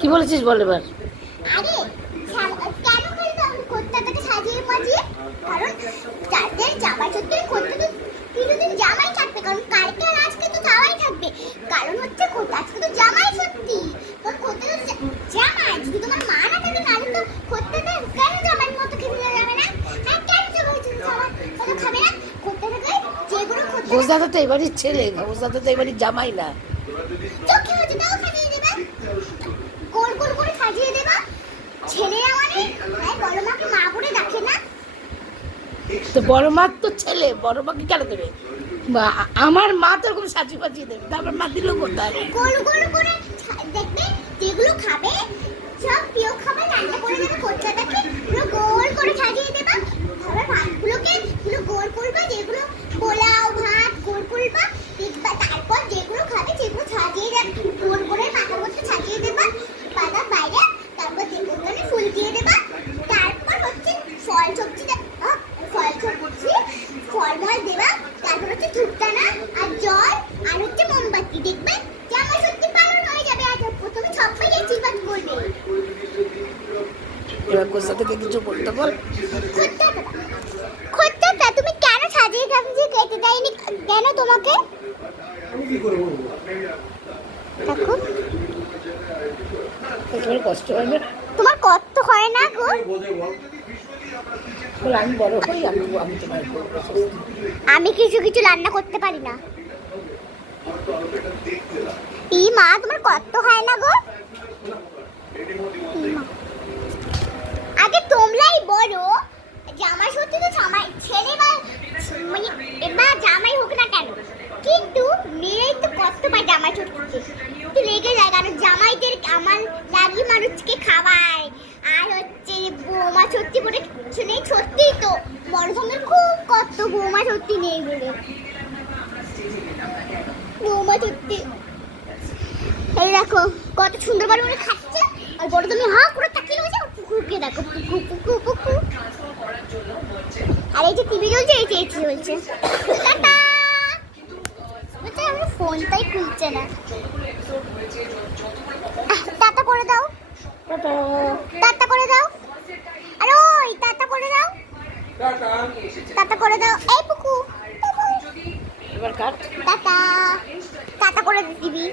কি বলেছিস বল এবার। আরে কেন খেলতে হবে কোত্তাটাকে সাজিয়ে মাজিয়ে? কারণ যাদের জামাই সত্যি কোত্তা তো কিছুদিন জামাই থাকবে, কারণ কালকে আর আজকে তো জামাই থাকবে। কারণ হচ্ছে কোত্তা আজকে তো জামাই সত্যি, তো কোত্তা তো জামাই। যদি তোমার মা না থাকে তাহলে তো কোত্তাটা কেন জামাইয়ের মতো খেতে যাবে না? হ্যাঁ কেন জামাই তো খাবে না? কোত্তাটাকে যেগুলো কোত্তা ঘোষ দাদা তো এবারই ছেলে, ঘোষ দাদা তো এবারই জামাই না। চোখে হচ্ছে তাও সাজিয়ে দেবে, গোল গোল করে সাজিয়ে দেবা। ছেলেরা মানে বড় মাকে মা বলে ডাকে না? তো বড় মা তো ছেলে, বড় মাকে কেন দেবে? আমার মা তো এরকম সাজিয়ে বাজিয়ে দেবে, তারপর মা দিল কোথায়? গোল গোল করে দেখবে, যেগুলো খাবে সব প্রিয় খাবার রান্না করে দেবে কোচ্চাটাকে, পুরো গোল করে সাজিয়ে দেবা। তারপর ভাতগুলোকে পুরো গোল করবা, যেগুলো পোলাও ভাত গোল করবা দেখবা। তারপর যেগুলো খাবে সেগুলো সাজিয়ে দেবে, গোল করে মাথার মধ্যে সাজিয়ে দেবা বাদাম বাইরে। তারপর ওখানে ফুল দিয়ে দেবা। তারপর হচ্ছে ফল সবজি ফল মল দেবা। তারপর হচ্ছে ধূপদানা আর জল আর হচ্ছে মোমবাতি। দেখবে যে আমার সত্যি পালন হয়ে যাবে। আর প্রথমে সবাই আশীর্বাদ করবে। এবার ঘোষ দাদাকে কিছু বলতে বল। খোঁজটা তুমি কেন সাজিয়ে সাজিয়ে কেটে দেয়নি কেন তোমাকে? দেখো তোমার কষ্ট হয় না? তোমার কষ্ট হয় না গো? আমি বড় হই, আমি তোমার করবো। আমি কিছু কিছু রান্না করতে পারি না। ই মা তোমার কষ্ট হয় না গো? আগে তোমলাই বলো, জামাই সত্যি তো জামাই ছেলে বা মানে এবার জামাই হোক না কেন, কিন্তু মেয়েই তো কষ্ট পায় জামাই সত্যি তো লেগে যায়। কারণ জামাইদের আমার লাগি মানুষকে খাওয়ায়। আর হচ্ছে বৌমা সত্যি বলে কিছু নেই, সত্যি তো বড় সঙ্গের খুব কষ্ট বৌমা সত্যি নেই বলে। বৌমা সত্যি এই দেখো কত সুন্দর বলে বলে খাচ্ছে, আর বড় তুমি হা করে তাকিয়ে রয়েছে পুকুরকে দেখো, পুকু পুকু পুকু। আর এই যে টিভি চলছে, এই যে চলছে। টাটা। বুঝতে আমার ফোনটাই খুলছে না। টাটা করে দাও, টাটা করে দাও। আরে ওই টাটা করে দাও, টাটা করে দাও। এই পুকু এবার কাট। টাটা, টাটা করে দিবি।